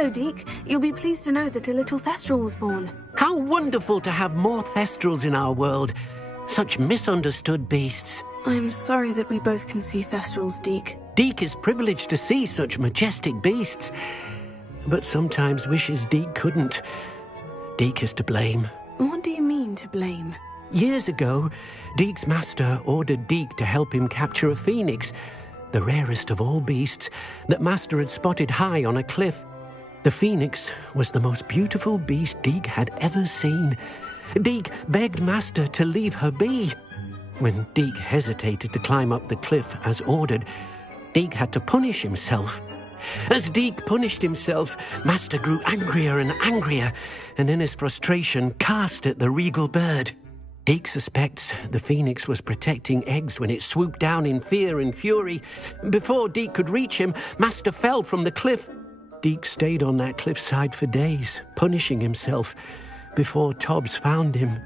Hello, Deke. You'll be pleased to know that a little Thestral was born. How wonderful to have more Thestrals in our world. Such misunderstood beasts. I'm sorry that we both can see Thestrals, Deke. Deke is privileged to see such majestic beasts, but sometimes wishes Deke couldn't. Deke is to blame. What do you mean, to blame? Years ago, Deke's master ordered Deke to help him capture a phoenix, the rarest of all beasts that Master had spotted high on a cliff. The phoenix was the most beautiful beast Deke had ever seen. Deke begged Master to leave her be. When Deke hesitated to climb up the cliff as ordered, Deke had to punish himself. As Deke punished himself, Master grew angrier and angrier, and in his frustration cast at the regal bird. Deke suspects the phoenix was protecting eggs when it swooped down in fear and fury. Before Deke could reach him, Master fell from the cliff. Deke stayed on that cliffside for days, punishing himself, before Tobbs found him.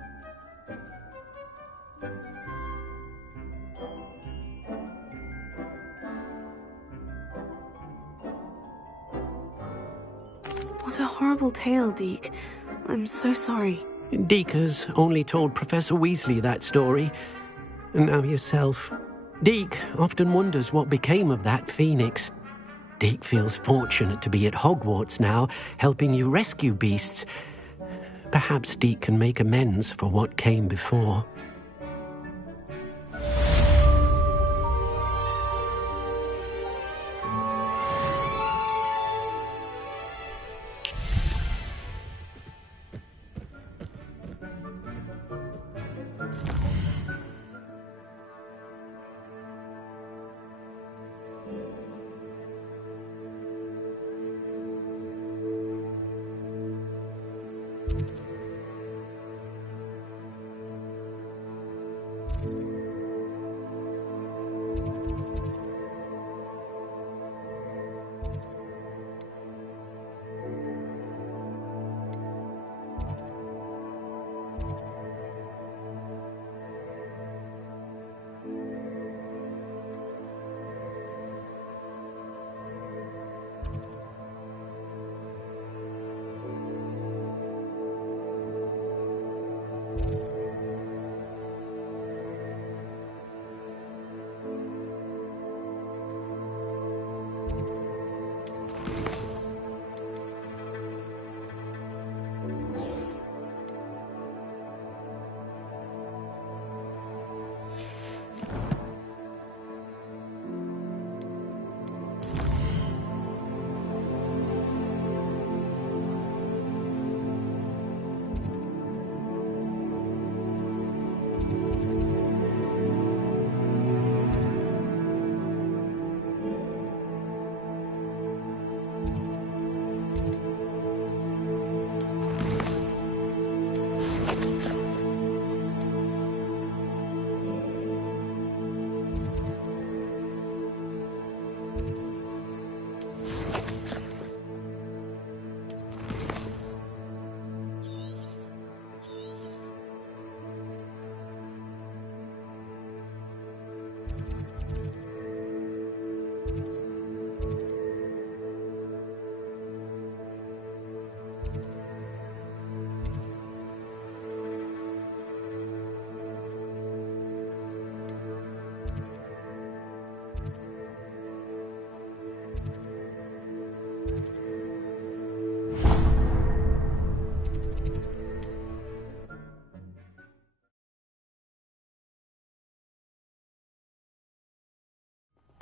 What a horrible tale, Deke. I'm so sorry. Deke has only told Professor Weasley that story, and now yourself. Deke often wonders what became of that phoenix. Deke feels fortunate to be at Hogwarts now, helping you rescue beasts. Perhaps Deke can make amends for what came before.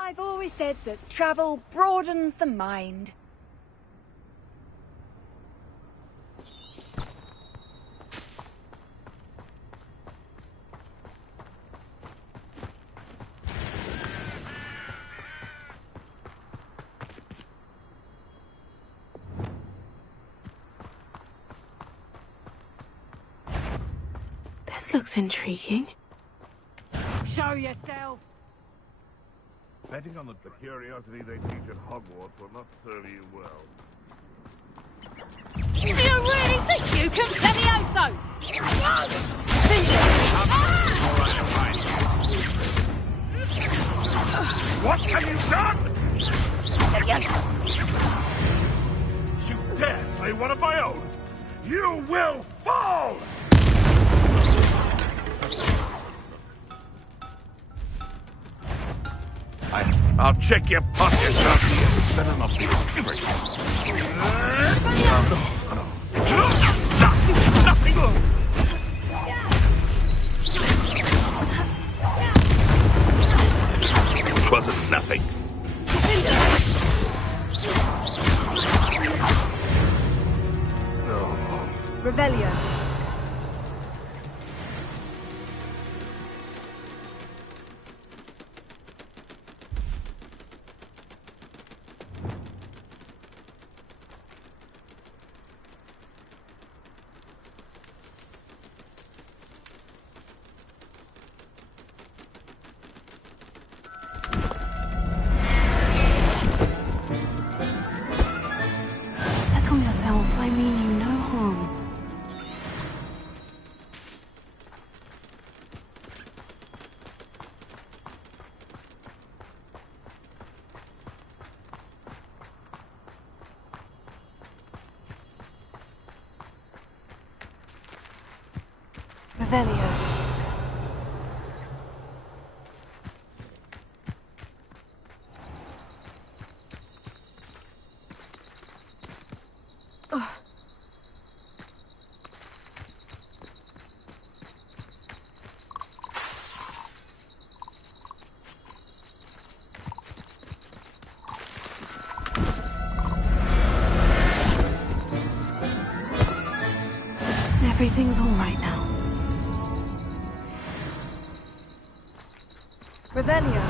I've always said that travel broadens the mind. This looks intriguing. Show yourself! Betting on the curiosity they teach at Hogwarts will not serve you well. Do you really think you can Levioso? What have you done? Levioso. You slay one of my own. You will fall! I'll check your pockets out here. It's better not be nothing! It wasn't nothing. No. Revelio. Settle yourself. I mean you no harm. Revelio. Everything's all right now. Revelio.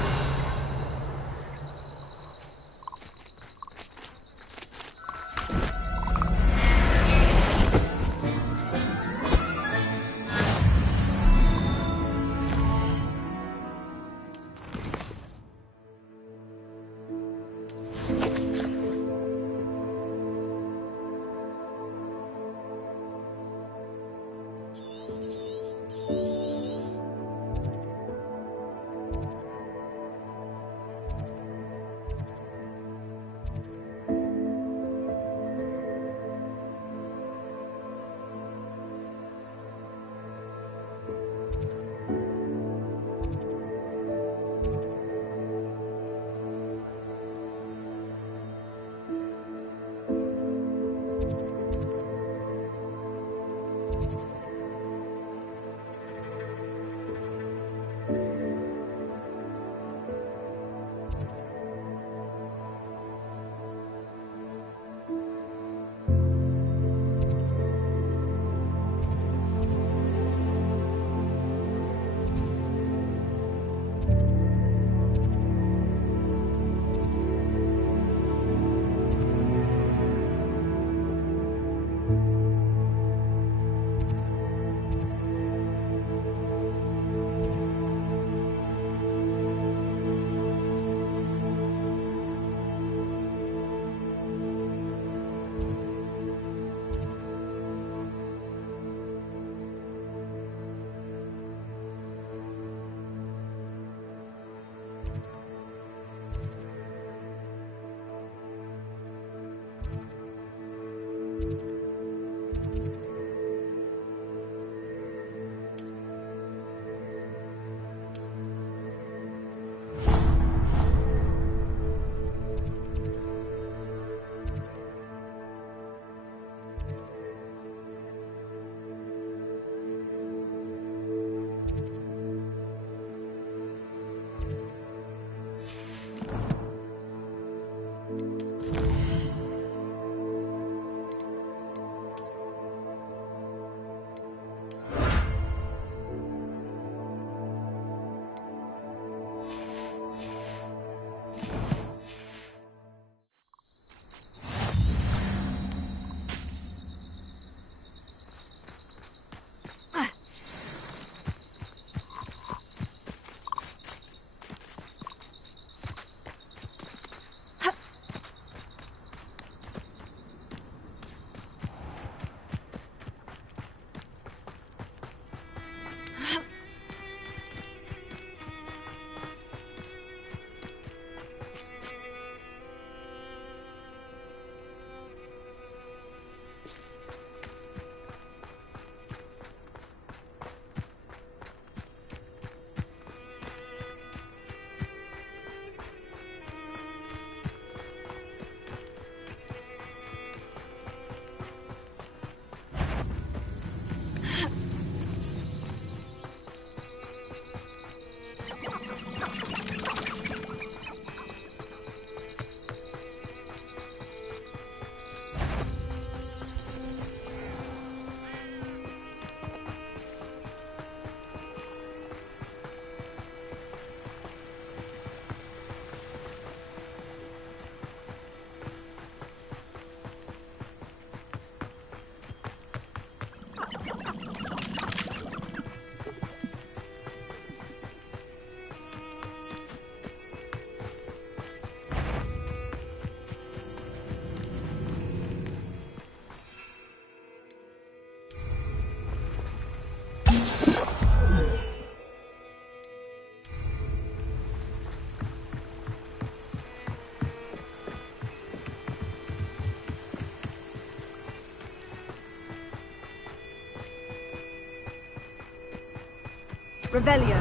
Revelio.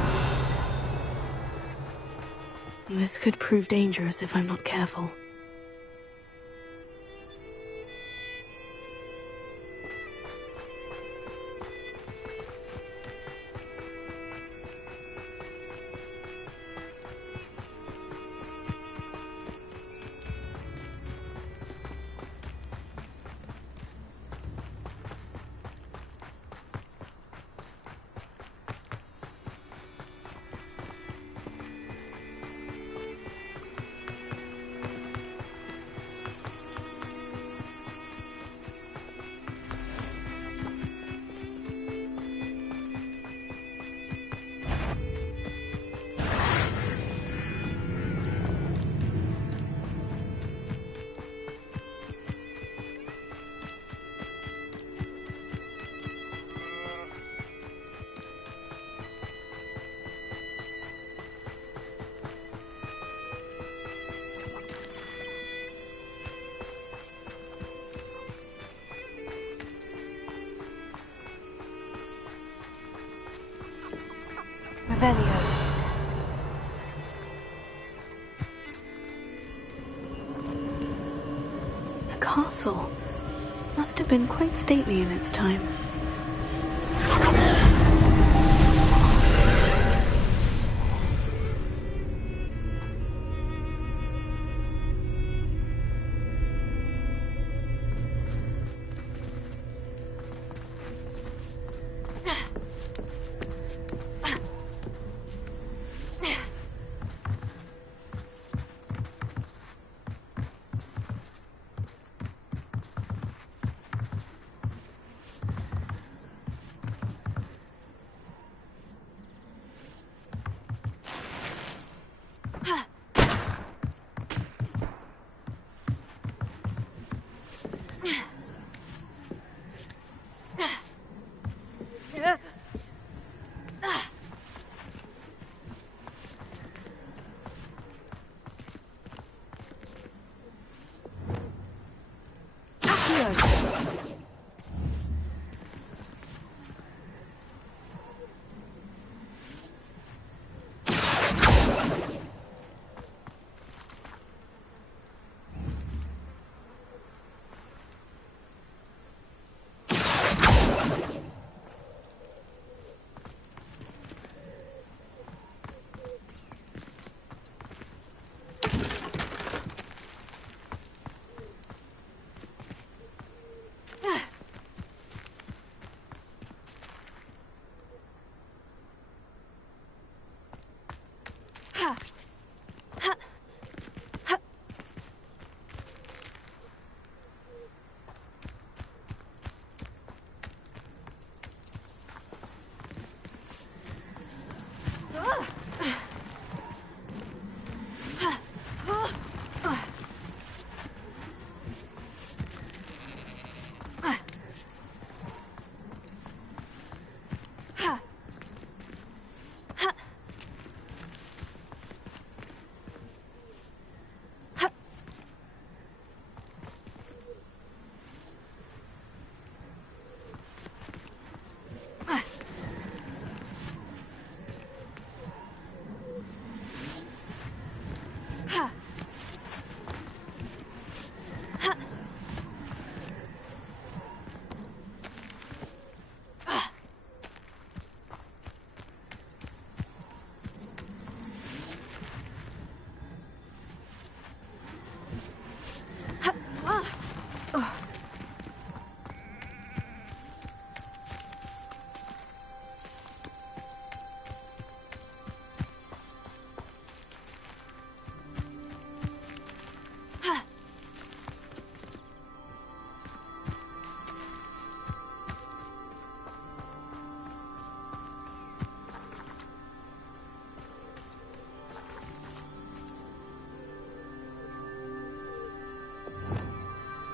This could prove dangerous if I'm not careful. Revelio. A castle. Must have been quite stately in its time.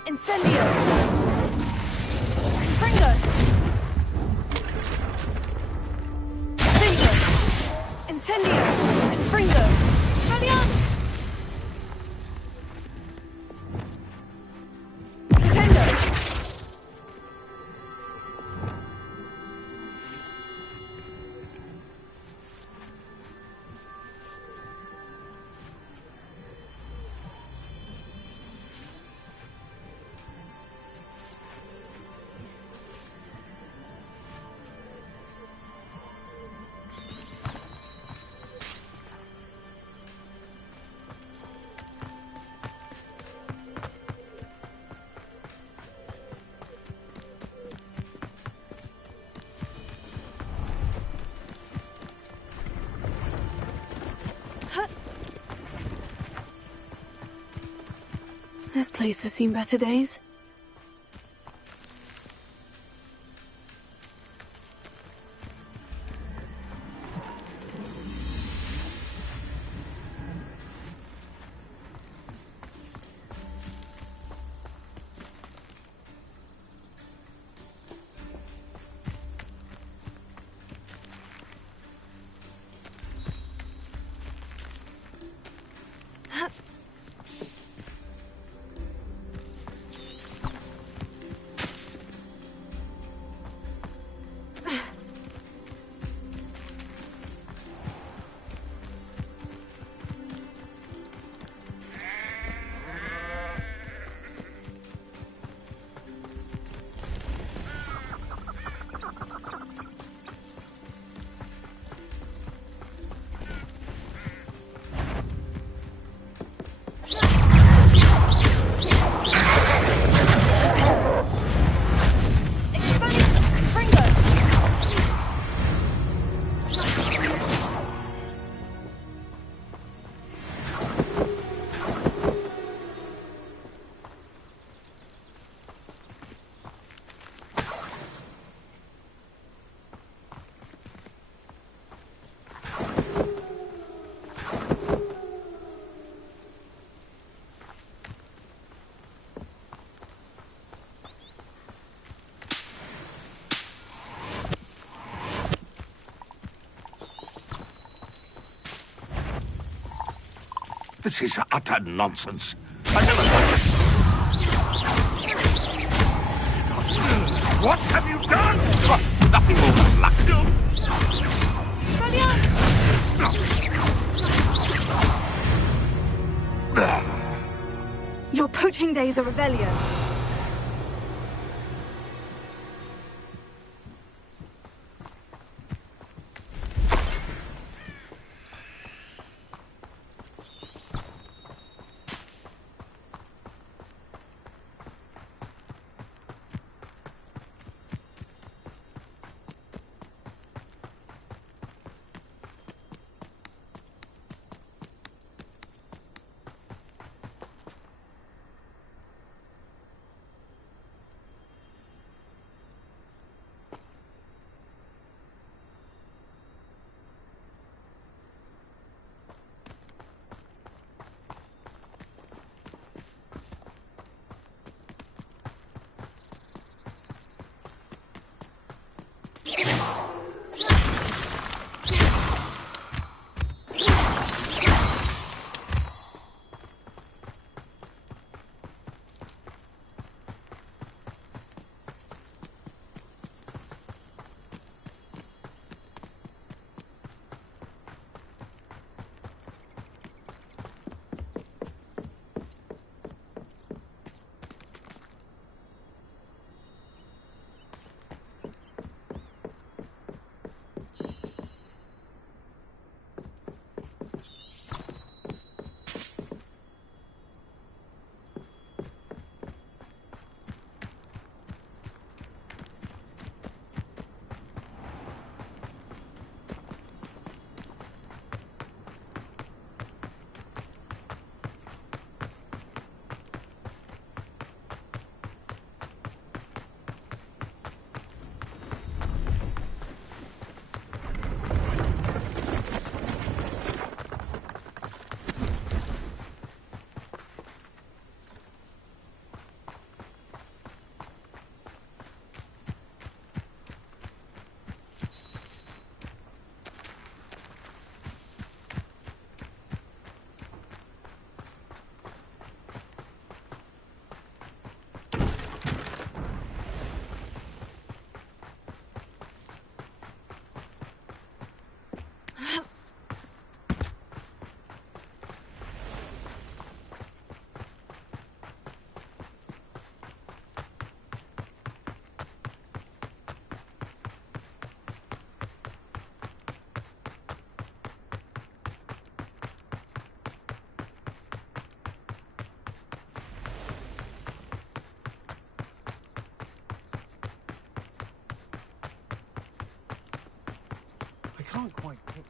Incendio! Fringo! Fringo! Incendio! And Fringo! Brilliant! Nintendo! This place has seen better days. This is utter nonsense. I never thought it. What have you done? Oh, nothing more than luck. Your poaching days are Revelio. Can't quite pick.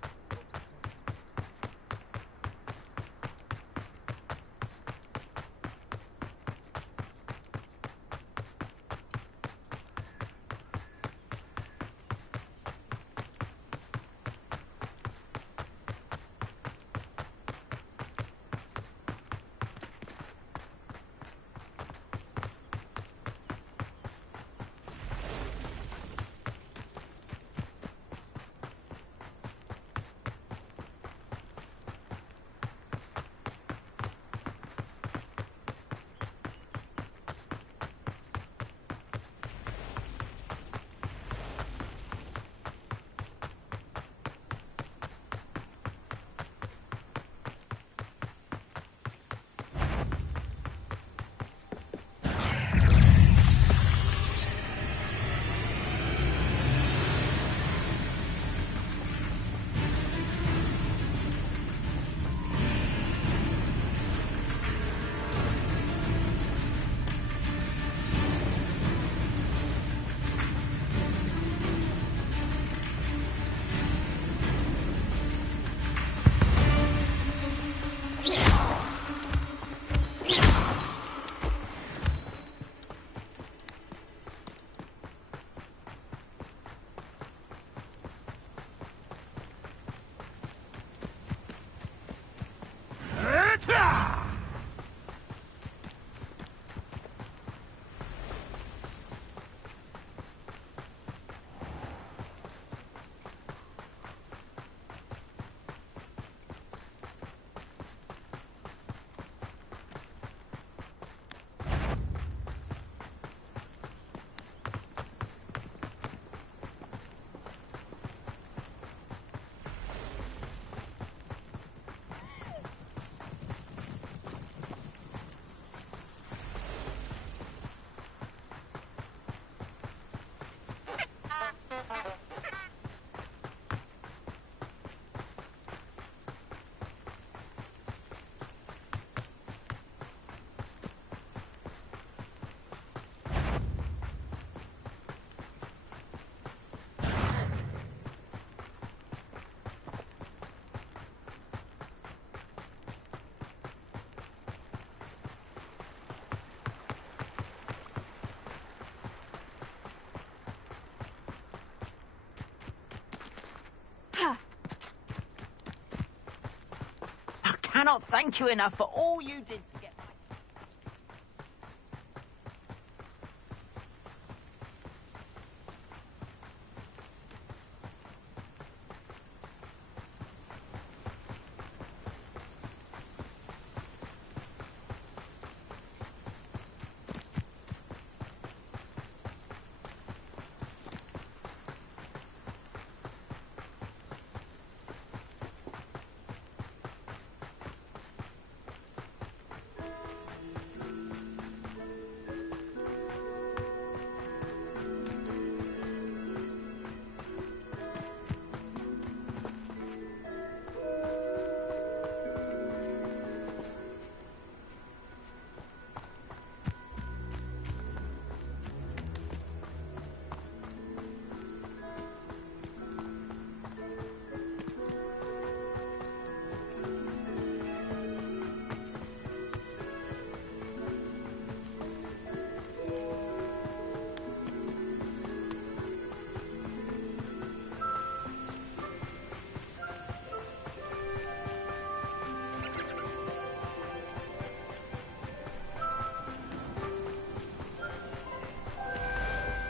cannot thank you enough for all you did to get my...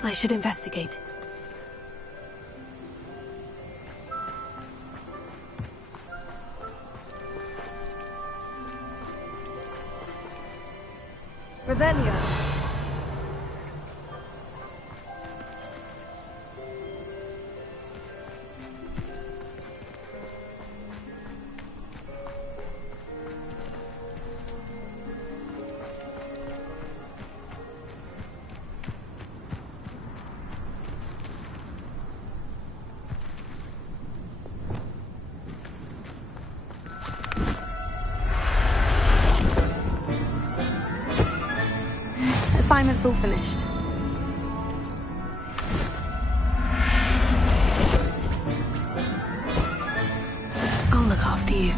I should investigate. Revelio. Assignment's all finished. I'll look after you.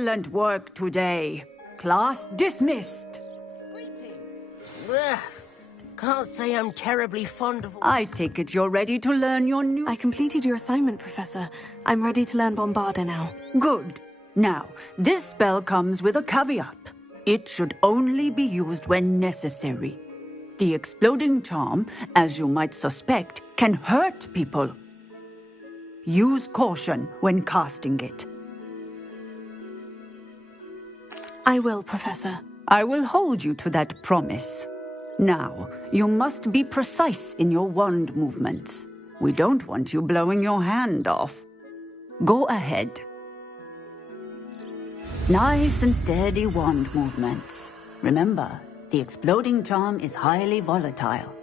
Excellent work today. Class dismissed. Ugh, can't say I'm terribly fond of... I take it you're ready to learn your new... I completed your assignment, Professor. I'm ready to learn Bombarda now. Good. Now, this spell comes with a caveat. It should only be used when necessary. The exploding charm, as you might suspect, can hurt people. Use caution when casting it. I will, Professor. I will hold you to that promise. Now, you must be precise in your wand movements. We don't want you blowing your hand off. Go ahead. Nice and steady wand movements. Remember, the exploding charm is highly volatile.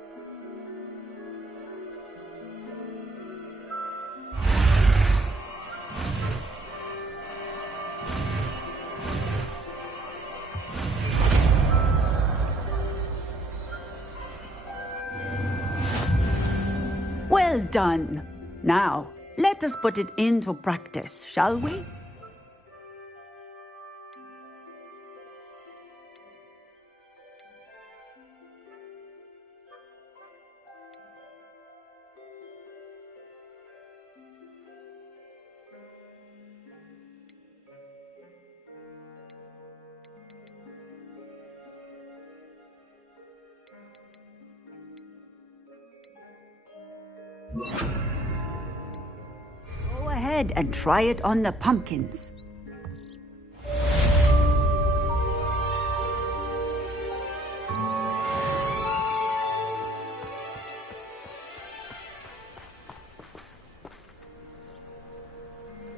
Well done. Now, let us put it into practice, shall we? Go ahead and try it on the pumpkins.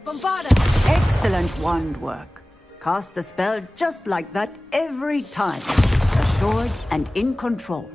Bombarda! Excellent wand work. Cast the spell just like that every time. Assured and in control.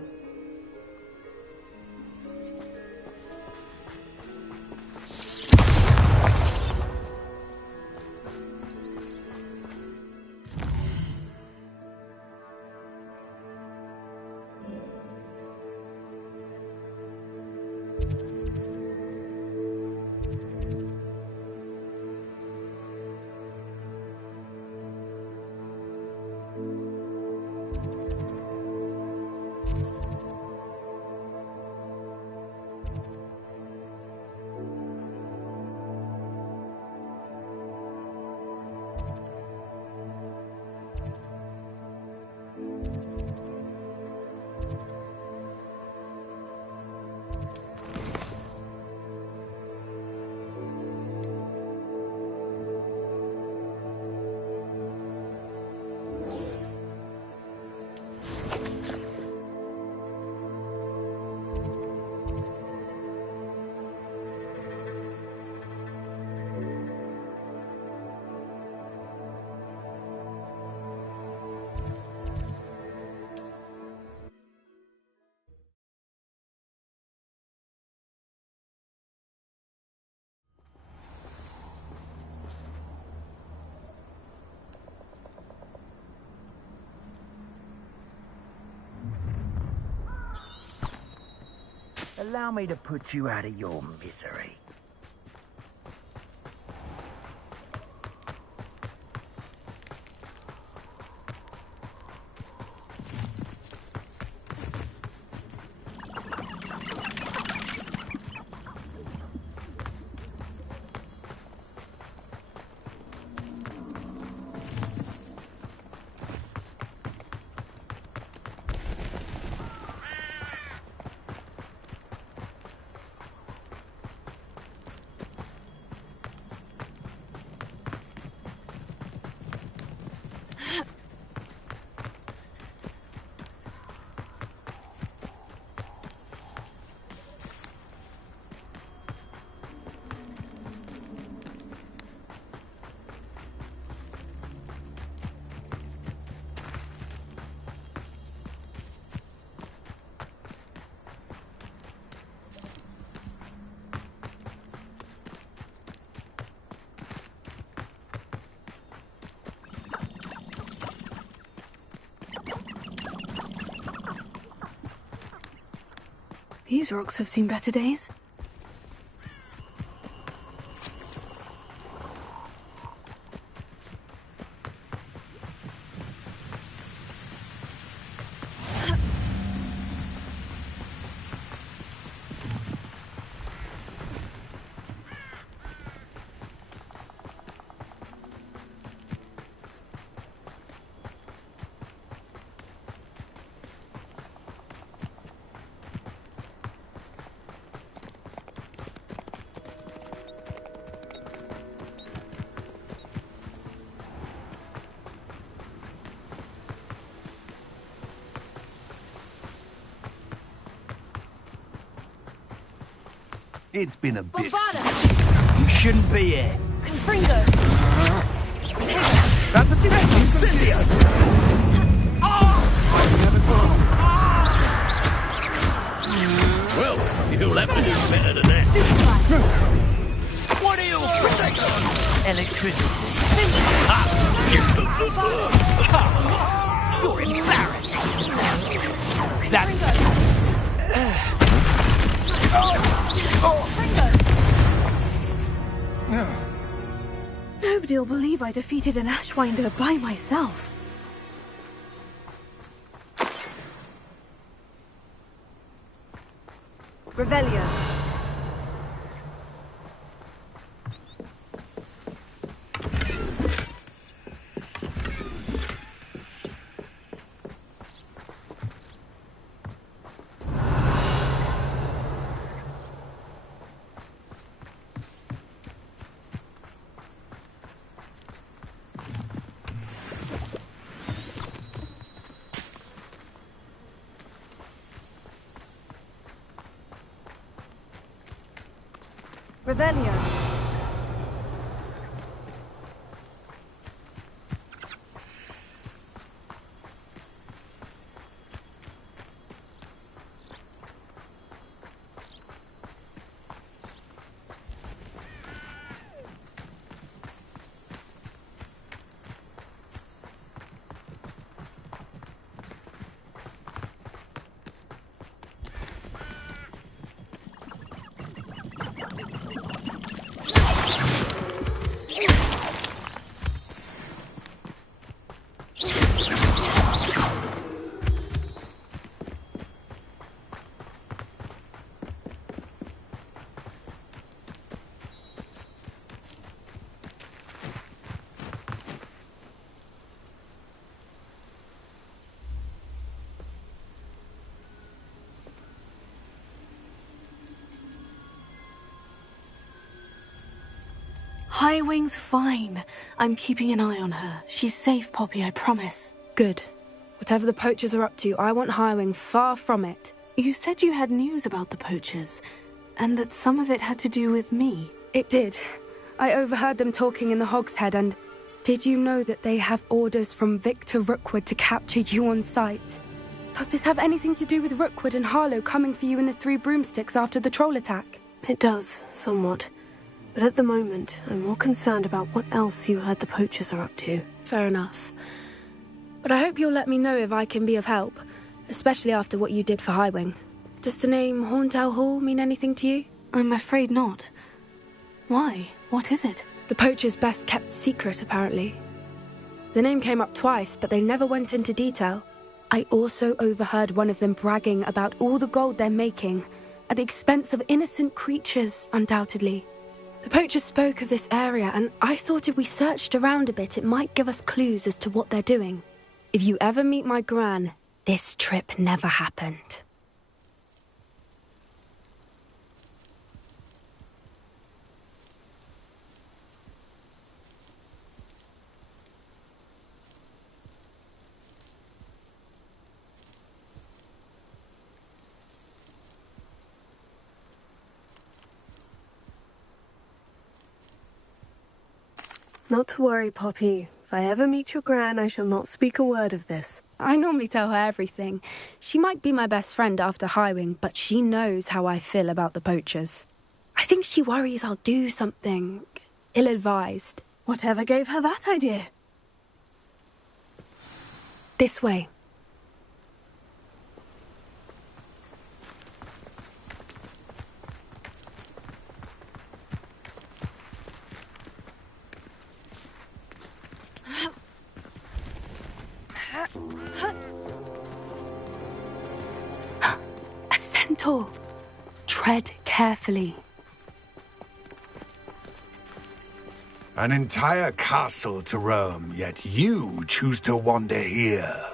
Allow me to put you out of your misery. These rocks have seen better days. It's been a bit. Bombarda! You shouldn't be here. Confringo! That's a incendio! Well, you'll have to do better than that. What are you protecting? Electricity. You're embarrassing yourself. That's... Nobody'll believe I defeated an Ashwinder by myself. Revelio. Revelio. Highwing's fine. I'm keeping an eye on her. She's safe, Poppy, I promise. Good. Whatever the poachers are up to, I want Highwing far from it. You said you had news about the poachers, and that some of it had to do with me. It did. I overheard them talking in the Hogshead, and did you know that they have orders from Victor Rookwood to capture you on sight? Does this have anything to do with Rookwood and Harlow coming for you in the Three Broomsticks after the troll attack? It does, somewhat. But at the moment, I'm more concerned about what else you heard the poachers are up to. Fair enough. But I hope you'll let me know if I can be of help, especially after what you did for Highwing. Does the name Horndale Hall mean anything to you? I'm afraid not. Why? What is it? The poachers' best kept secret, apparently. The name came up twice, but they never went into detail. I also overheard one of them bragging about all the gold they're making, at the expense of innocent creatures, undoubtedly. The poachers spoke of this area, and I thought if we searched around a bit, it might give us clues as to what they're doing. If you ever meet my gran, this trip never happened. Not to worry, Poppy. If I ever meet your gran, I shall not speak a word of this. I normally tell her everything. She might be my best friend after Highwing, but she knows how I feel about the poachers. I think she worries I'll do something ill-advised. Whatever gave her that idea? This way. A centaur. Tread carefully. An entire castle to roam, yet you choose to wander here.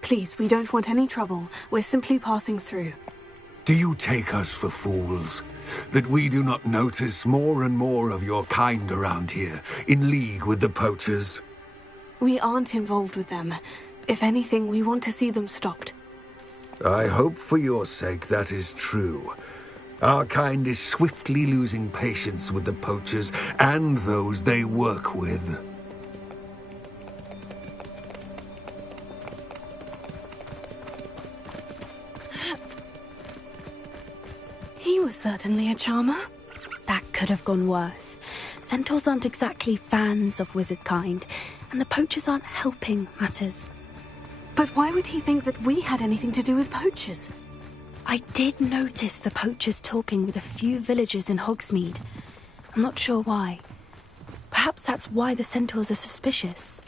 Please, we don't want any trouble. We're simply passing through. Do you take us for fools? That we do not notice more and more of your kind around here, in league with the poachers? We aren't involved with them. If anything, we want to see them stopped. I hope for your sake that is true. Our kind is swiftly losing patience with the poachers and those they work with. He was certainly a charmer. That could have gone worse. Centaurs aren't exactly fans of wizard kind, and the poachers aren't helping matters. But why would he think that we had anything to do with poachers? I did notice the poachers talking with a few villagers in Hogsmeade. I'm not sure why. Perhaps that's why the centaurs are suspicious.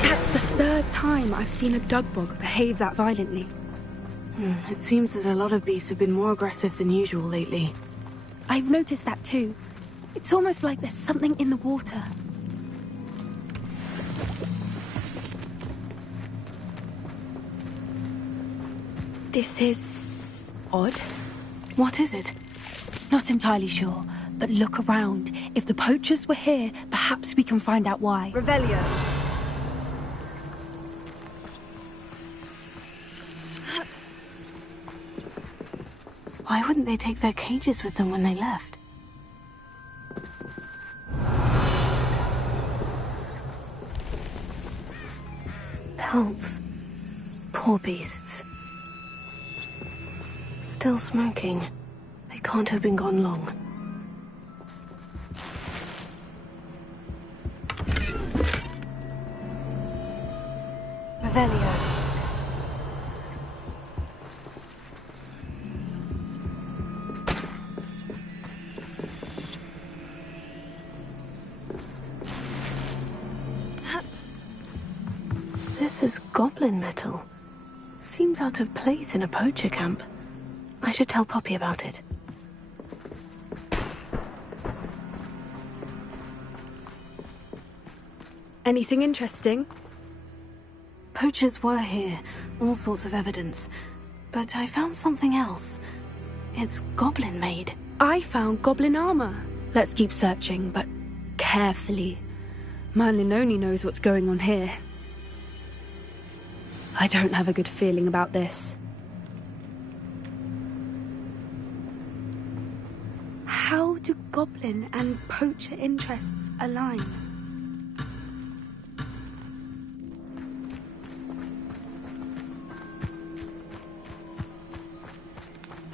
That's the third time I've seen a dugbog behave that violently. It seems that a lot of beasts have been more aggressive than usual lately. I've noticed that too. It's almost like there's something in the water. This is odd. What is it? Not entirely sure, but look around. If the poachers were here, perhaps we can find out why. Revelio. Why wouldn't they take their cages with them when they left? Pelts. Poor beasts. Still smoking. They can't have been gone long. Revelio. This is goblin metal. Seems out of place in a poacher camp. I should tell Poppy about it. Anything interesting? Poachers were here, all sorts of evidence. But I found something else. It's goblin-made. I found goblin armor. Let's keep searching, but carefully. Merlin only knows what's going on here. I don't have a good feeling about this. How do goblin and poacher interests align?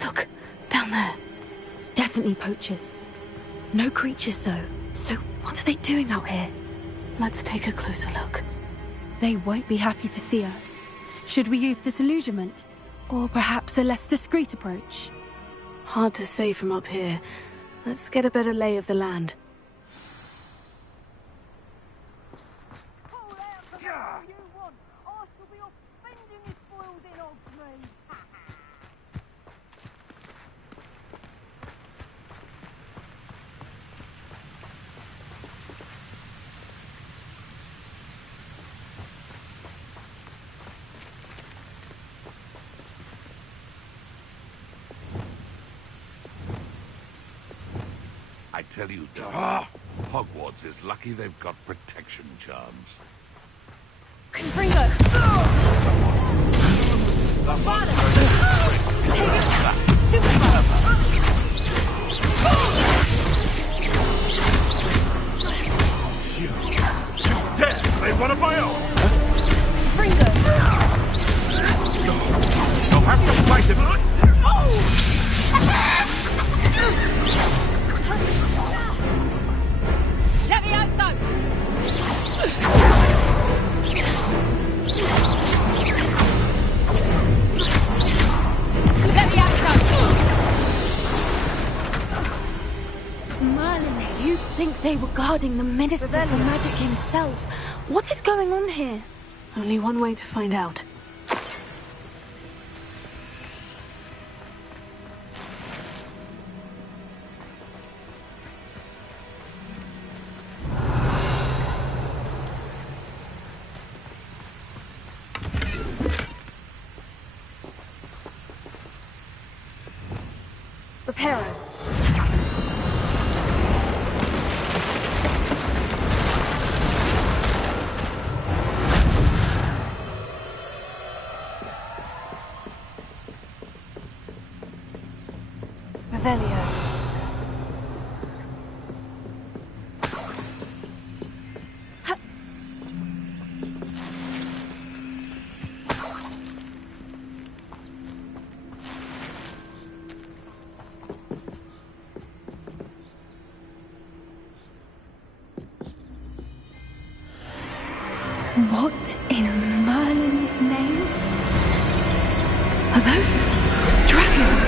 Look, down there. Definitely poachers. No creatures, though. So what are they doing out here? Let's take a closer look. They won't be happy to see us. Should we use disillusionment? Or perhaps a less discreet approach? Hard to say from up here. Let's get a better lay of the land. I tell you, Doc, Hogwarts is lucky they've got protection charms. Confringo! Vada! Take it! Super! You dare slay one of my own! Confringo! You'll have to fight him! Merlin, you'd think they were guarding the Minister for Magic himself. What is going on here? Only one way to find out. Reparo. Revelio. What in Merlin's name? Are those dragons?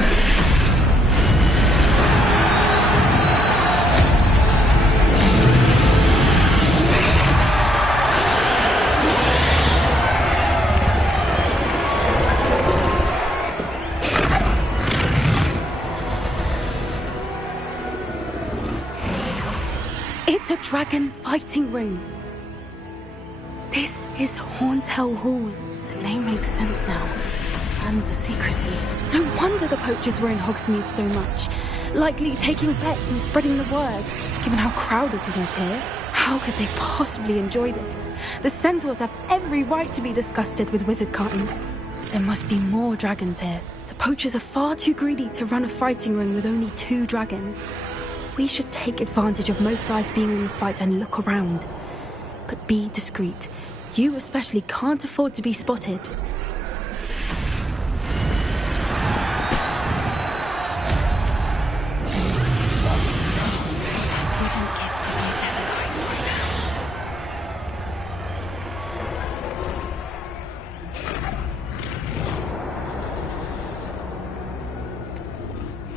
It's a dragon fighting ring. This is Horntail Hall. The name makes sense now. And the secrecy. No wonder the poachers were in Hogsmeade so much. Likely taking bets and spreading the word, given how crowded it is here. How could they possibly enjoy this? The centaurs have every right to be disgusted with wizard kind. There must be more dragons here. The poachers are far too greedy to run a fighting ring with only 2 dragons. We should take advantage of most eyes being in the fight and look around. But be discreet. You especially can't afford to be spotted.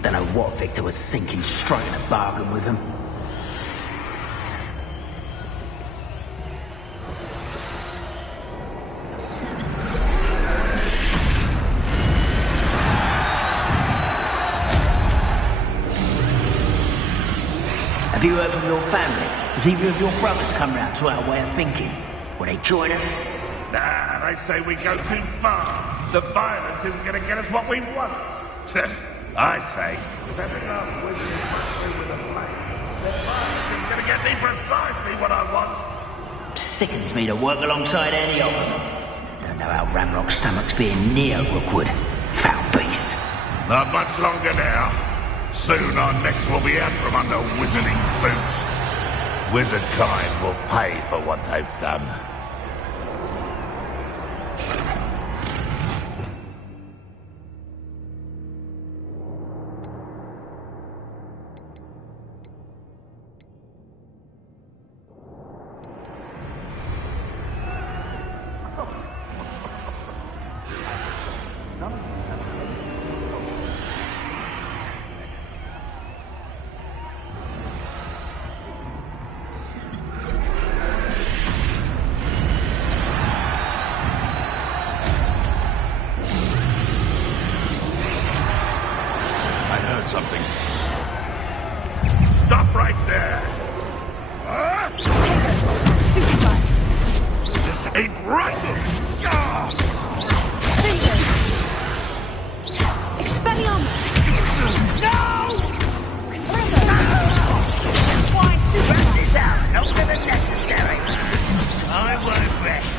Don't know what Victor was thinking, striking a bargain with him. Have you heard from your family? Has either of your brothers come round to our way of thinking? Will they join us? Nah, they say we go too far. The violence isn't going to get us what we want. I say, stepping up with a flame. The violence isn't going to get me precisely what I want. Sickens me to work alongside any of them. Don't know how Ramrock's stomach's being near Rookwood. Foul beast. Not much longer now. Soon our necks will be out from under wizarding boots. Wizard kind will pay for what they've done. Something. Stop right there! This ain't right! Expelliarmus! No! Why stupid this out? Longer than necessary. I won't rest.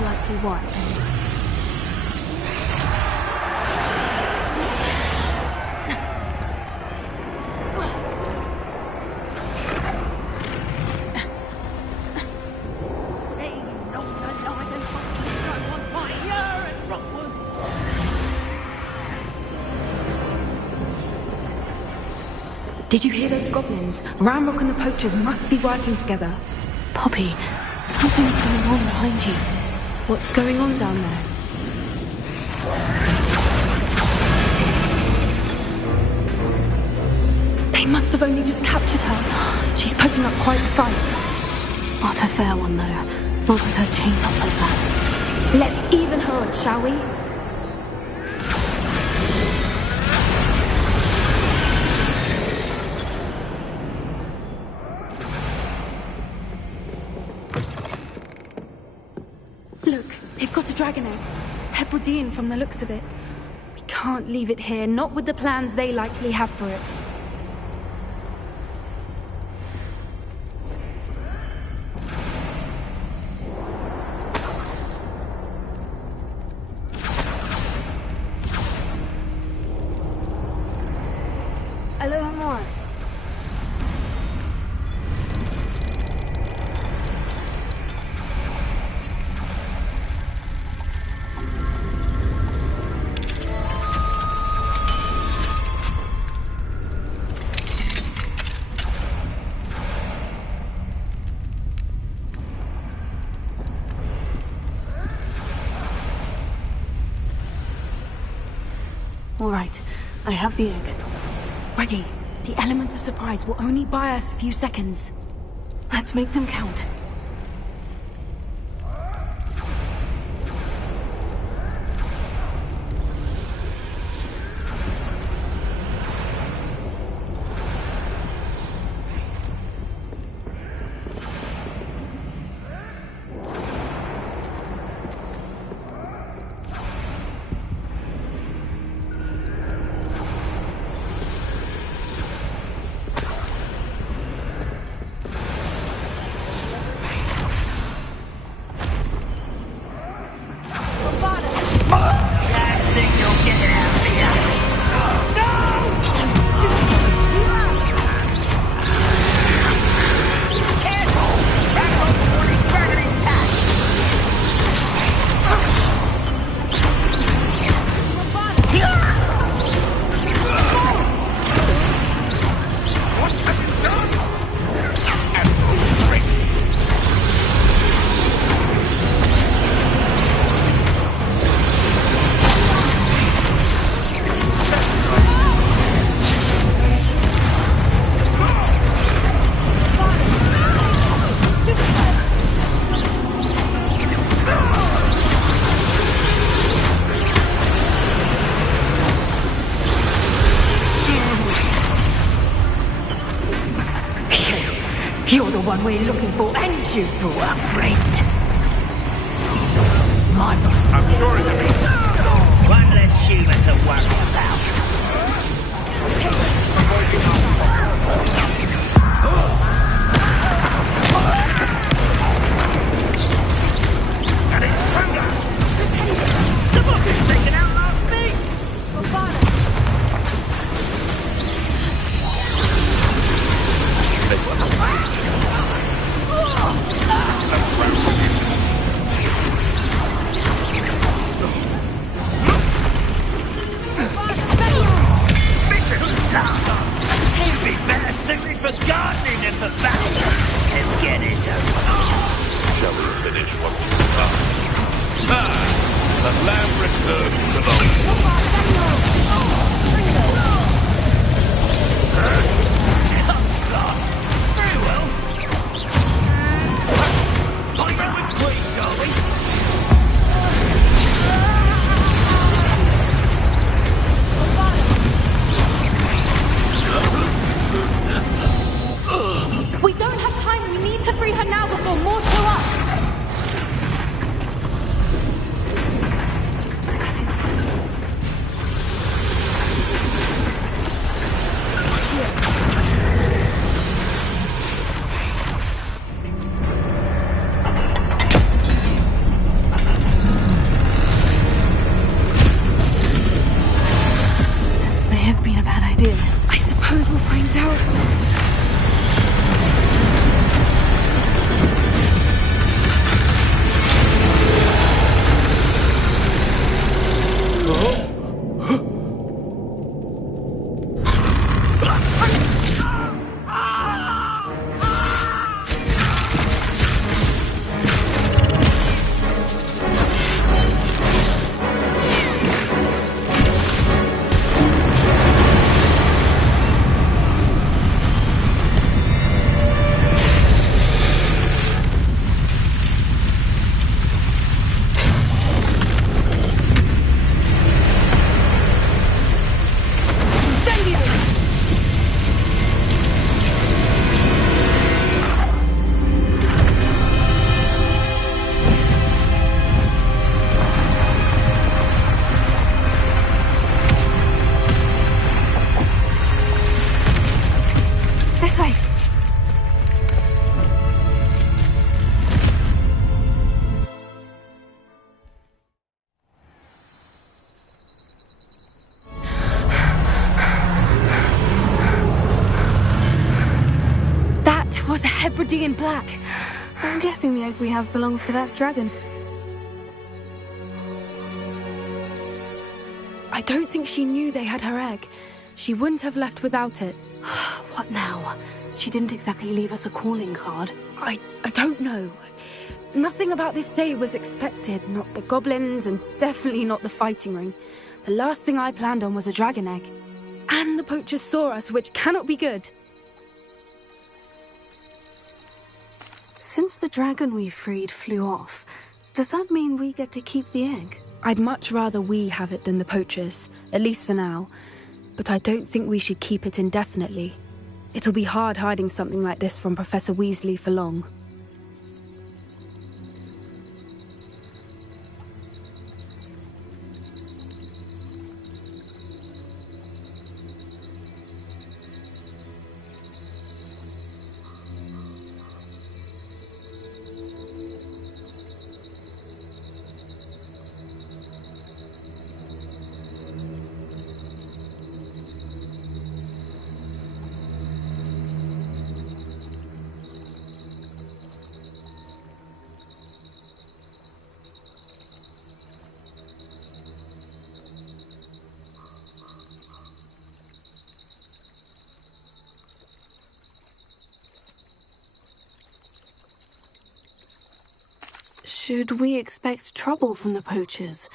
Likely wise. Did you hear those goblins? Ramrock and the poachers must be working together. Poppy, something's going on behind you. What's going on down there? They must have only just captured her. She's putting up quite a fight. Not a fair one, though. Not with her chained up like that. Let's even her odds, shall we? Look, they've got a dragon egg. Hebridean from the looks of it. We can't leave it here, not with the plans they likely have for it. All right, I have the egg. Ready. The element of surprise will only buy us a few seconds. Let's make them count. You're the one we're looking for, and you brought a friend. I'm sure it's a bit. One less human to worry about. And it's thunder! Somebody's taken out last thing! You'd be better suited for gardening than for battle. Let's get this over. Shall we finish what we started? The lamb returns to the Very well. Like that with Queens, are we? We don't have time. We need to free her now before more show up. This may have been a bad idea. I suppose we'll find out. This way. That was a Hebridean black. I'm guessing the egg we have belongs to that dragon. I don't think she knew they had her egg. She wouldn't have left without it. What now? She didn't exactly leave us a calling card. I don't know. Nothing about this day was expected. Not the goblins, and definitely not the fighting ring. The last thing I planned on was a dragon egg. And the poachers saw us, which cannot be good. Since the dragon we freed flew off, does that mean we get to keep the egg? I'd much rather we have it than the poachers, at least for now. But I don't think we should keep it indefinitely. It'll be hard hiding something like this from Professor Weasley for long. Should we expect trouble from the poachers,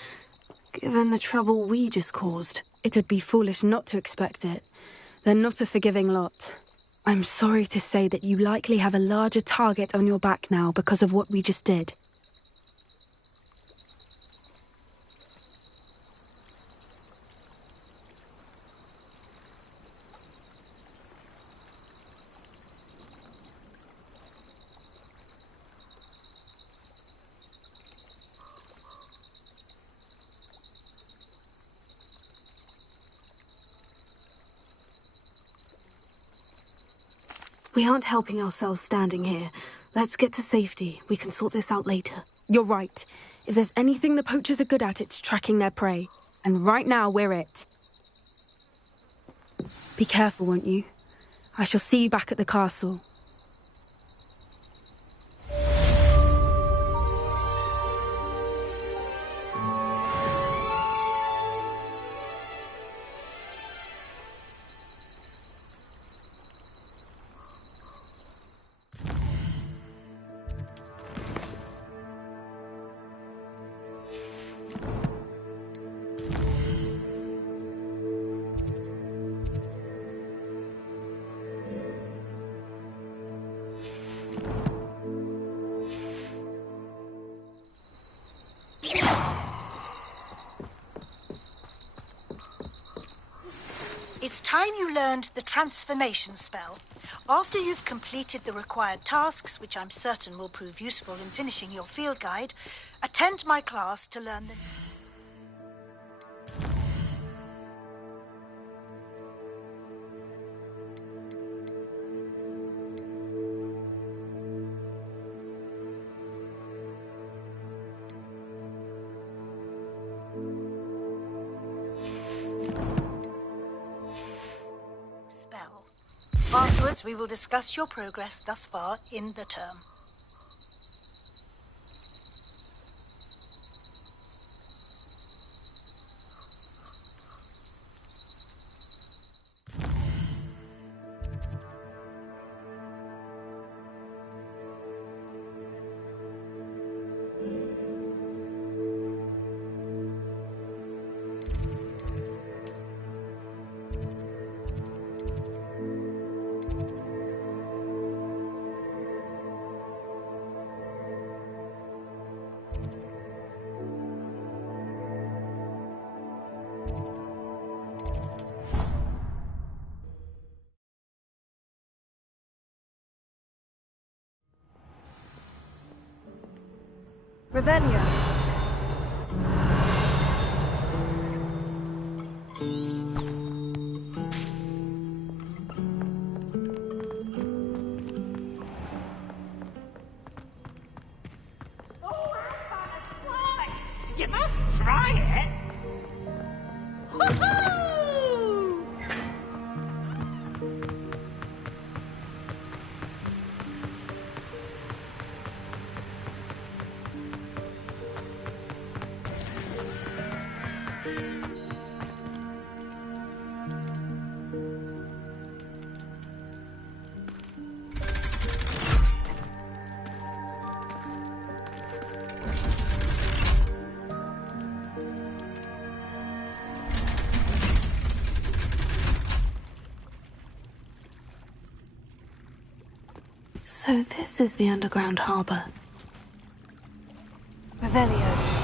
given the trouble we just caused? It would be foolish not to expect it. They're not a forgiving lot. I'm sorry to say that you likely have a larger target on your back now because of what we just did. We aren't helping ourselves standing here. Let's get to safety. We can sort this out later. You're right. If there's anything the poachers are good at, it's tracking their prey. And right now, we're it. Be careful, won't you? I shall see you back at the castle. It's time you learned the transformation spell. After you've completed the required tasks, which I'm certain will prove useful in finishing your field guide, attend my class to learn the... Afterwards, we will discuss your progress thus far in the term. Ravenna. You must try it. Woohoo! So this is the underground harbor. Revelio.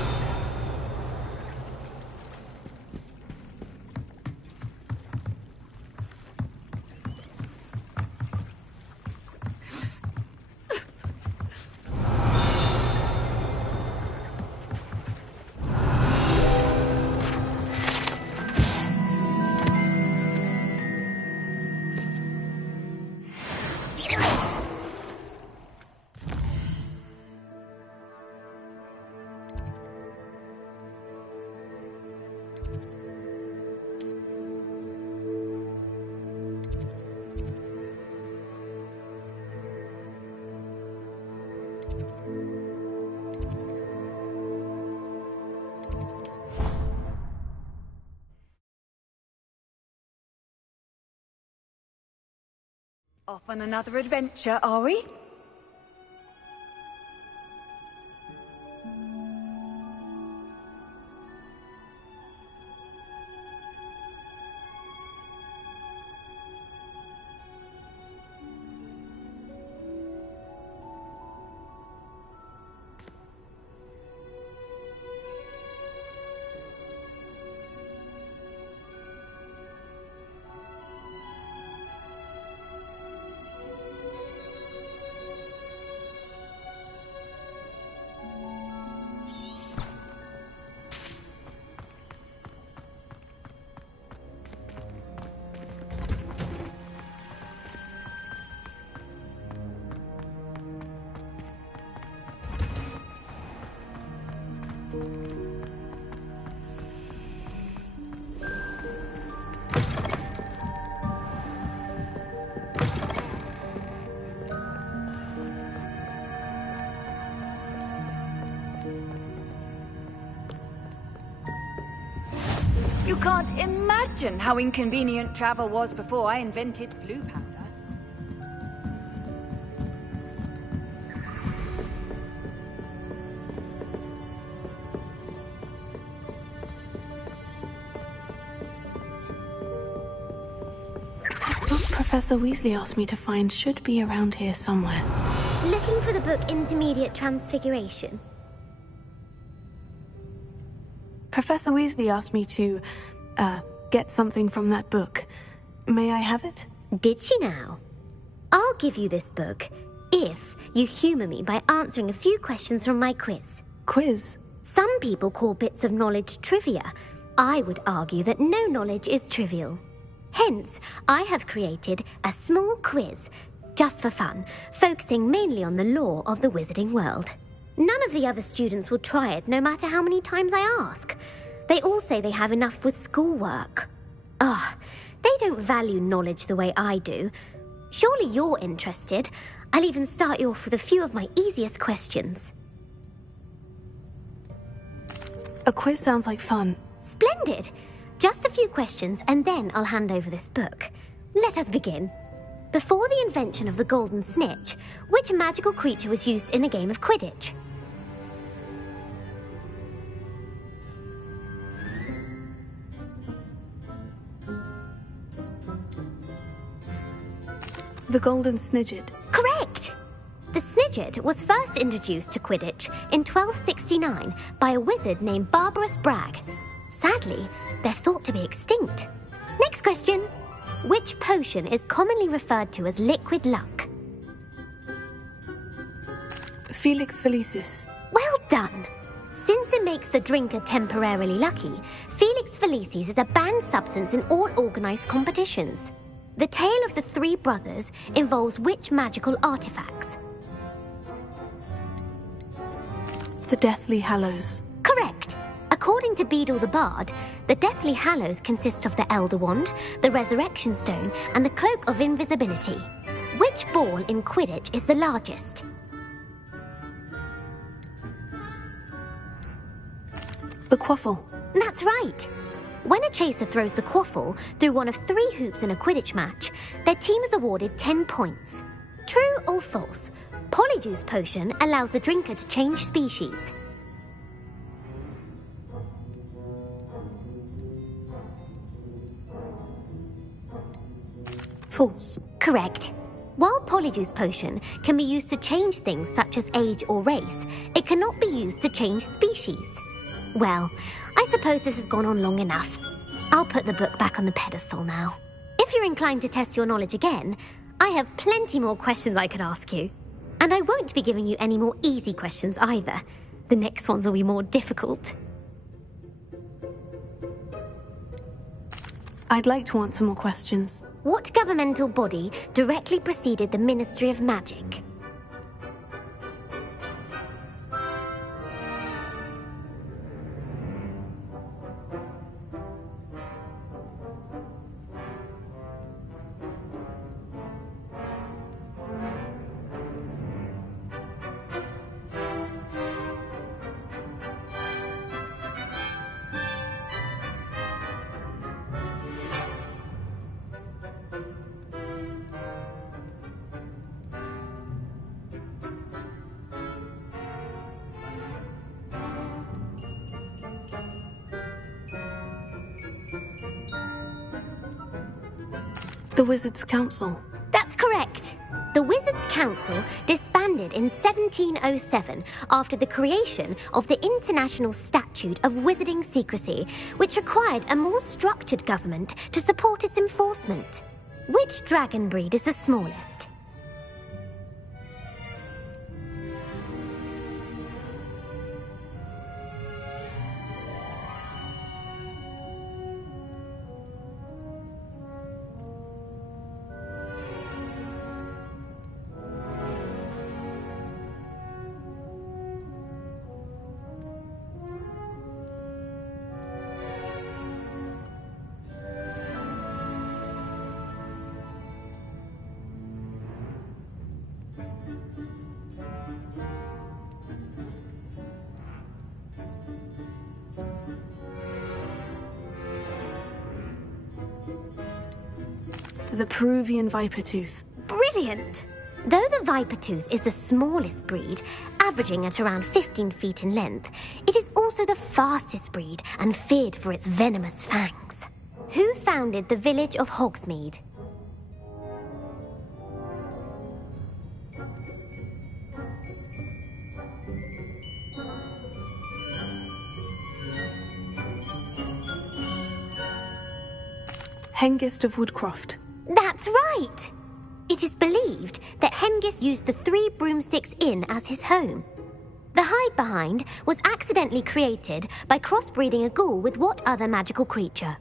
Off on another adventure, are we? You can't imagine how inconvenient travel was before I invented flu powder. That book Professor Weasley asked me to find should be around here somewhere. Looking for the book Intermediate Transfiguration? Professor Weasley asked me to, get something from that book. May I have it? Did she now? I'll give you this book if you humour me by answering a few questions from my quiz. Quiz? Some people call bits of knowledge trivia. I would argue that no knowledge is trivial. Hence, I have created a small quiz, just for fun, focusing mainly on the lore of the wizarding world. None of the other students will try it, no matter how many times I ask. They all say they have enough with schoolwork. Ugh, they don't value knowledge the way I do. Surely you're interested. I'll even start you off with a few of my easiest questions. A quiz sounds like fun. Splendid! Just a few questions, and then I'll hand over this book. Let us begin. Before the invention of the golden snitch, which magical creature was used in a game of Quidditch? The golden snidget. Correct! The snidget was first introduced to Quidditch in 1269 by a wizard named Barbarous Bragg. Sadly, they're thought to be extinct. Next question. Which potion is commonly referred to as liquid luck? Felix Felicis. Well done! Since it makes the drinker temporarily lucky, Felix Felicis is a banned substance in all organised competitions. The tale of the three brothers involves which magical artifacts? The Deathly Hallows. Correct! According to Beadle the Bard, the Deathly Hallows consists of the Elder Wand, the Resurrection Stone, and the Cloak of Invisibility. Which ball in Quidditch is the largest? The Quaffle. That's right! When a chaser throws the quaffle through one of 3 hoops in a Quidditch match, their team is awarded 10 points. True or false? Polyjuice Potion allows the drinker to change species. False. Correct. While Polyjuice Potion can be used to change things such as age or race, it cannot be used to change species. Well, I suppose this has gone on long enough. I'll put the book back on the pedestal now. If you're inclined to test your knowledge again, I have plenty more questions I could ask you. And I won't be giving you any more easy questions either. The next ones will be more difficult. I'd like to answer more questions. What governmental body directly preceded the Ministry of Magic? The Wizards' Council. That's correct. The Wizards' Council disbanded in 1707 after the creation of the International Statute of Wizarding Secrecy, which required a more structured government to support its enforcement. Which dragon breed is the smallest? The Peruvian Vipertooth. Brilliant! Though the Vipertooth is the smallest breed, averaging at around 15 feet in length, it is also the fastest breed and feared for its venomous fangs. Who founded the village of Hogsmeade? Hengist of Woodcroft. That's right! It is believed that Hengist used the Three Broomsticks Inn as his home. The hide-behind was accidentally created by crossbreeding a ghoul with what other magical creature?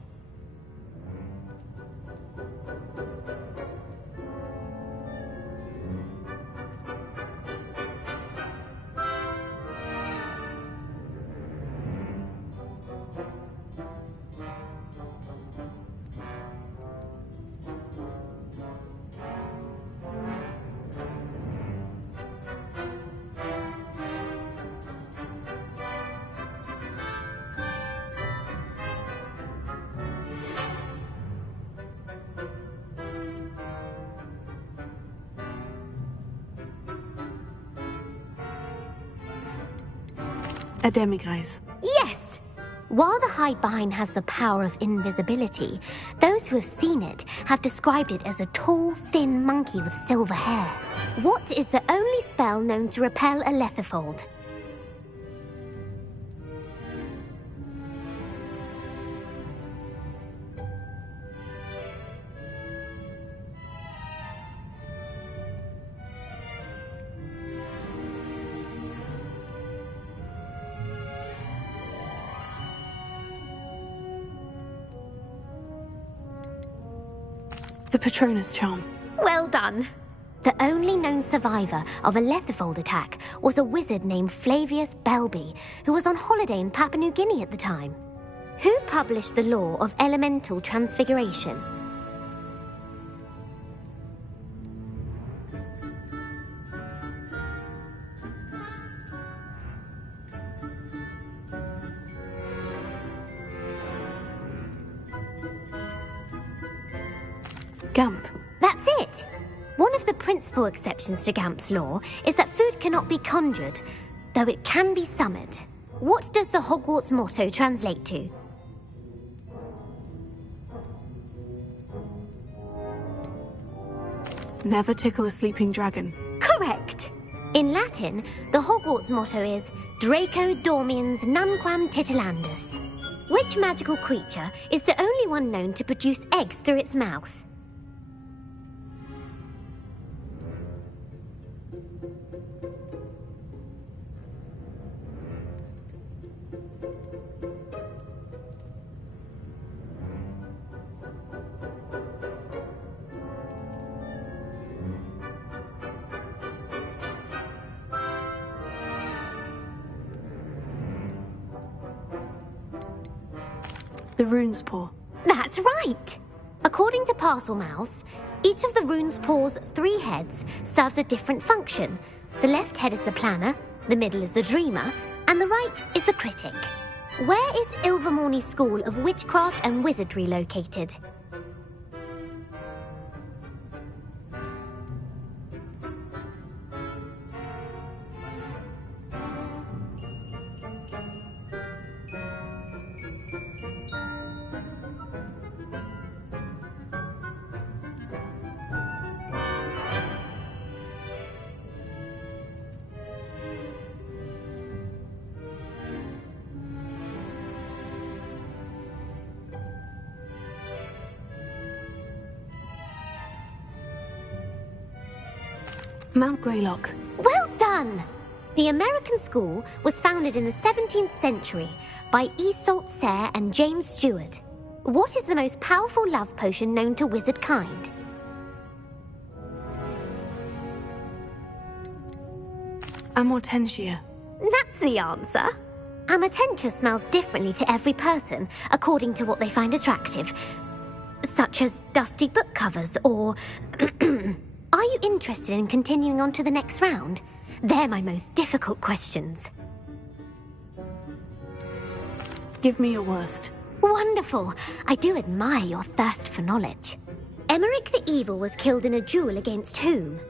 A demiguise. Yes! While the hide-behind has the power of invisibility, those who have seen it have described it as a tall, thin monkey with silver hair. What is the only spell known to repel a lethifold? The Patronus charm. Well done. The only known survivor of a lethifold attack was a wizard named Flavius Belby, who was on holiday in Papua New Guinea at the time. Who published the law of elemental transfiguration? Gamp. That's it! One of the principal exceptions to Gamp's law is that food cannot be conjured, though it can be summoned. What does the Hogwarts motto translate to? Never tickle a sleeping dragon. Correct. In Latin, the Hogwarts motto is Draco Dormiens Nunquam Titilandus. Which magical creature is the only one known to produce eggs through its mouth? The rune's paw. That's right! According to Parcel Mouths, each of the rune's paw's 3 heads serves a different function. The left head is the planner, the middle is the dreamer, and the right is the critic. Where is Ilvermorny School of Witchcraft and Wizardry located? Mount Greylock. Well done! The American school was founded in the 17th century by Iseult Sayre and James Stewart. What is the most powerful love potion known to wizard kind? Amortentia. That's the answer. Amortentia smells differently to every person, according to what they find attractive, such as dusty book covers or... Are you interested in continuing on to the next round? They're my most difficult questions. Give me your worst. Wonderful. I do admire your thirst for knowledge. Emeric the Evil was killed in a duel against whom?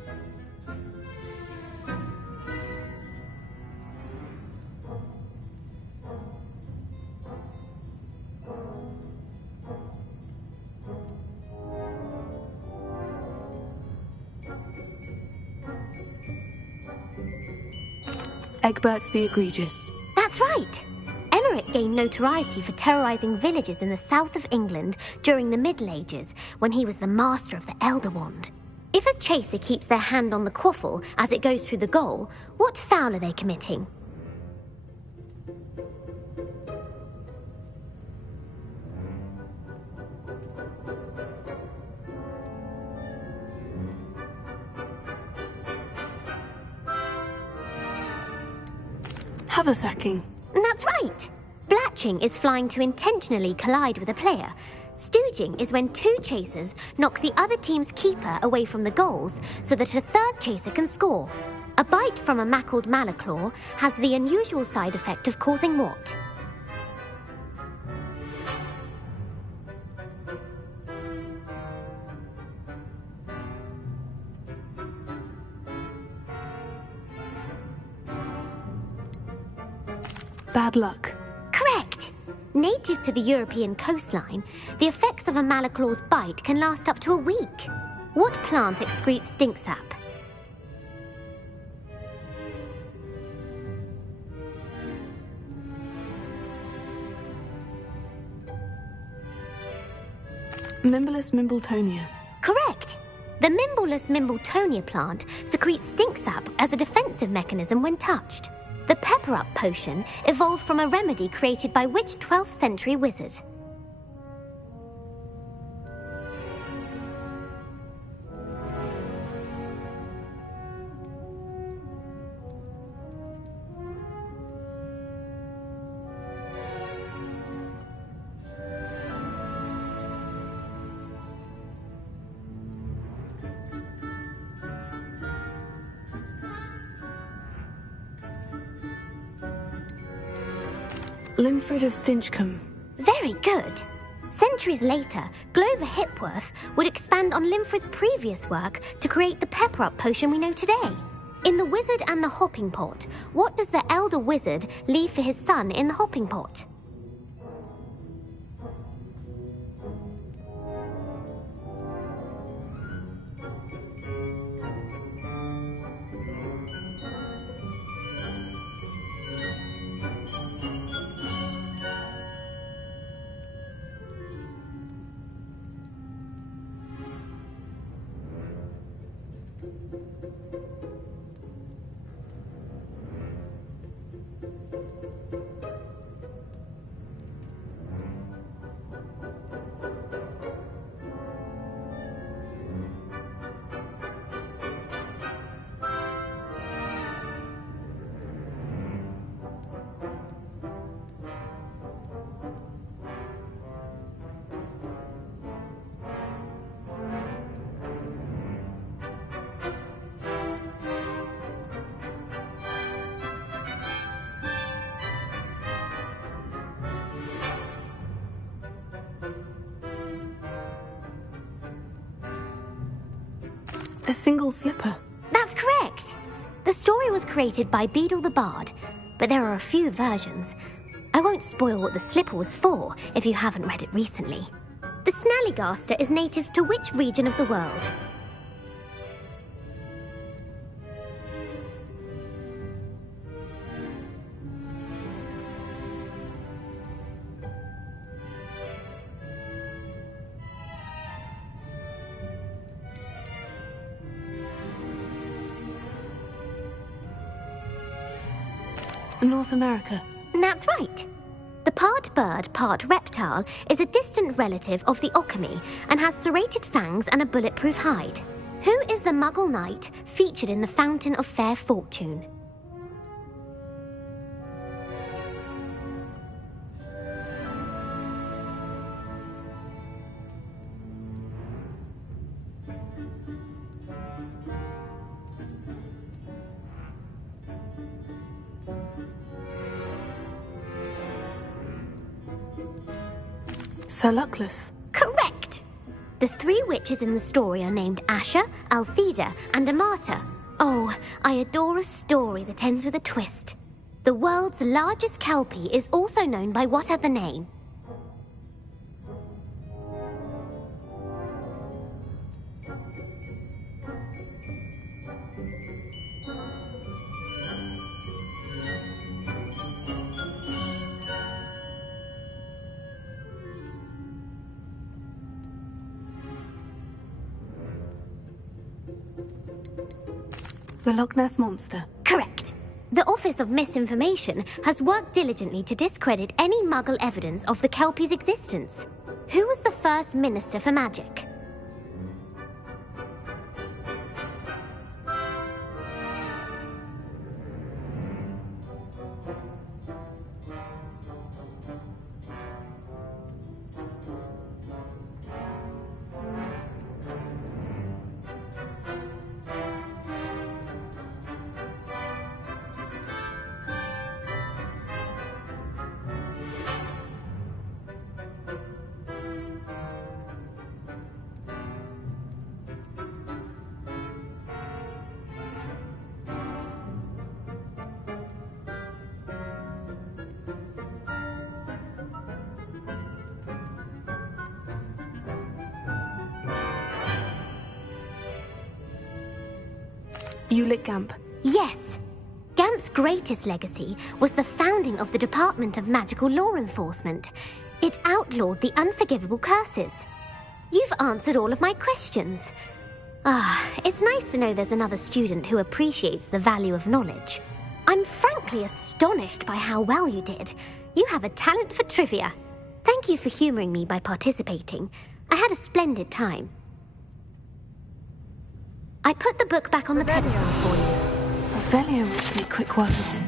Egbert the Egregious. That's right. Emeric gained notoriety for terrorizing villages in the south of England during the Middle Ages, when he was the master of the Elder Wand. If a chaser keeps their hand on the quaffle as it goes through the goal, what foul are they committing? Haversacking. That's right. Blatching is flying to intentionally collide with a player. Stooging is when 2 chasers knock the other team's keeper away from the goals so that a third chaser can score. A bite from a mackled malaclaw has the unusual side effect of causing what? Bad luck. Correct! Native to the European coastline, the effects of a malaclaw's bite can last up to a week. What plant excretes stink sap? Mimblus Mimbletonia. Correct! The Mimblus Mimbletonia plant secretes stink sap as a defensive mechanism when touched. The Pepper Up potion evolved from a remedy created by which 12th century wizard? Linfred of Stinchcombe. Very good. Centuries later, Glover Hipworth would expand on Linfred's previous work to create the Pepper Up potion we know today. In The Wizard and the Hopping Pot, what does the elder wizard leave for his son in the hopping pot? A single slipper. That's correct. The story was created by Beadle the Bard, but there are a few versions. I won't spoil what the slipper was for if you haven't read it recently. The Snallygaster is native to which region of the world? North America. That's right. The part bird, part reptile is a distant relative of the Occamy and has serrated fangs and a bulletproof hide. Who is the Muggle knight featured in the Fountain of Fair Fortune? Sir Luckless. Correct! The three witches in the story are named Asher, Altheda, and Amata. Oh, I adore a story that ends with a twist. The world's largest kelpie is also known by what other name? The Loch Ness Monster. Correct. The Office of Misinformation has worked diligently to discredit any Muggle evidence of the Kelpie's existence. Who was the first Minister for Magic? Ulick Gamp. Yes. Gamp's greatest legacy was the founding of the Department of Magical Law Enforcement. It outlawed the unforgivable curses. You've answered all of my questions. It's nice to know there's another student who appreciates the value of knowledge. I'm frankly astonished by how well you did. You have a talent for trivia. Thank you for humoring me by participating. I had a splendid time. I put the book back on the pedestal for you. Revelio would be quick work with him.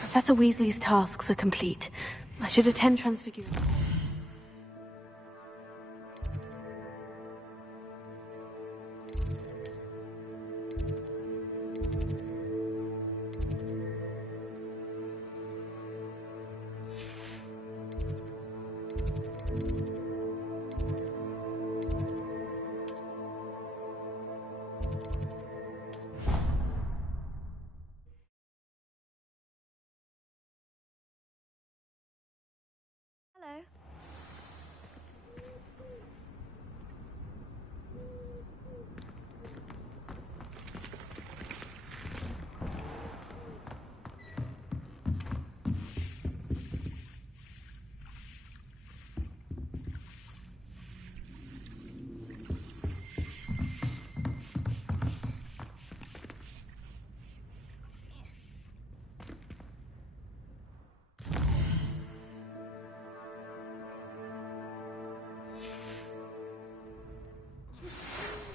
Professor Weasley's tasks are complete. I should attend Transfiguration.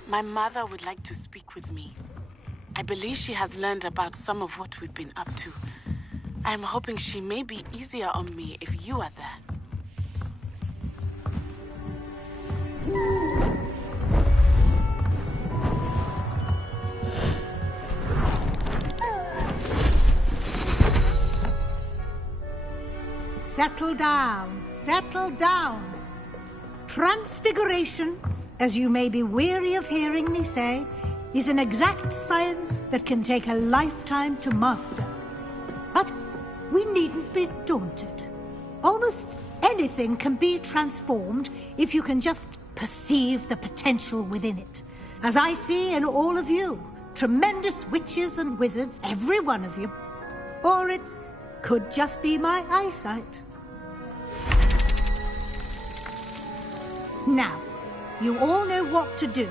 My mother would like to speak with me. I believe she has learned about some of what we've been up to. I am hoping she may be easier on me if you are there. Settle down. Settle down. Transfiguration, as you may be weary of hearing me say, is an exact science that can take a lifetime to master. But we needn't be daunted. Almost anything can be transformed if you can just perceive the potential within it. As I see in all of you, tremendous witches and wizards, every one of you. Or it could just be my eyesight. Now, you all know what to do.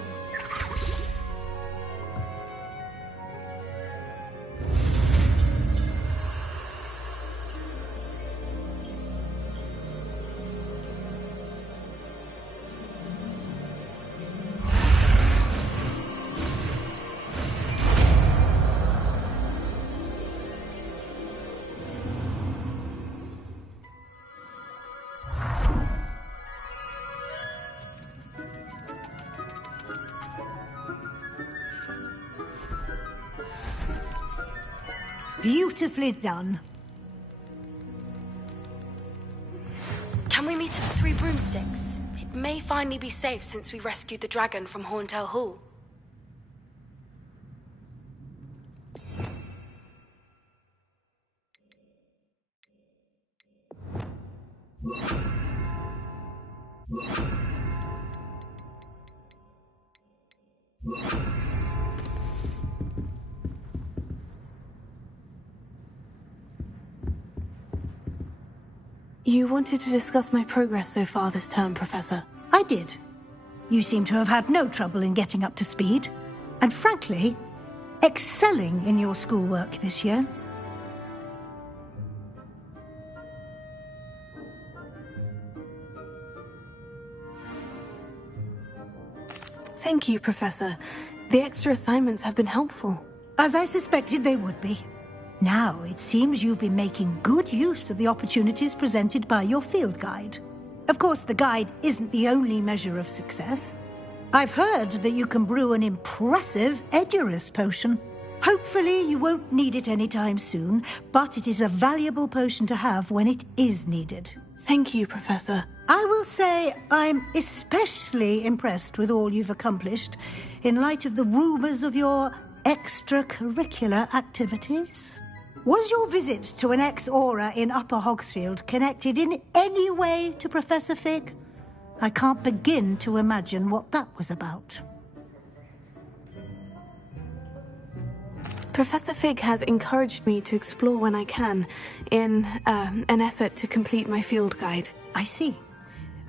Beautifully done. Can we meet at the Three Broomsticks? It may finally be safe since we rescued the dragon from Horntail Hall. You wanted to discuss my progress so far this term, Professor. I did. You seem to have had no trouble in getting up to speed. And frankly, excelling in your schoolwork this year. Thank you, Professor. The extra assignments have been helpful. As I suspected they would be. Now, it seems you've been making good use of the opportunities presented by your field guide. Of course, the guide isn't the only measure of success. I've heard that you can brew an impressive Edurus potion. Hopefully, you won't need it anytime soon, but it is a valuable potion to have when it is needed. Thank you, Professor. I will say I'm especially impressed with all you've accomplished in light of the rumors of your extracurricular activities. Was your visit to an ex-aura in Upper Hogsfield connected in any way to Professor Fig? I can't begin to imagine what that was about. Professor Fig has encouraged me to explore when I can, in an effort to complete my field guide. I see.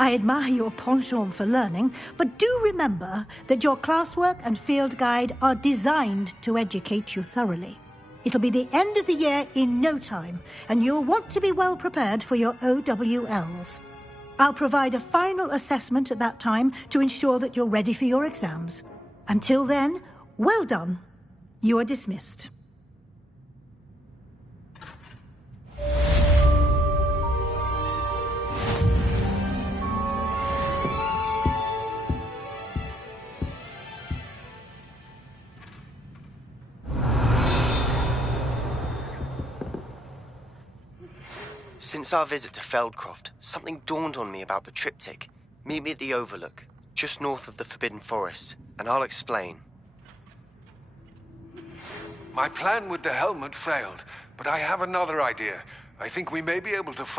I admire your penchant for learning, but do remember that your classwork and field guide are designed to educate you thoroughly. It'll be the end of the year in no time, and you'll want to be well prepared for your OWLs. I'll provide a final assessment at that time to ensure that you're ready for your exams. Until then, well done. You are dismissed. Since our visit to Feldcroft, something dawned on me about the triptych. Meet me at the Overlook, just north of the Forbidden Forest, and I'll explain. My plan with the helmet failed, but I have another idea. I think we may be able to find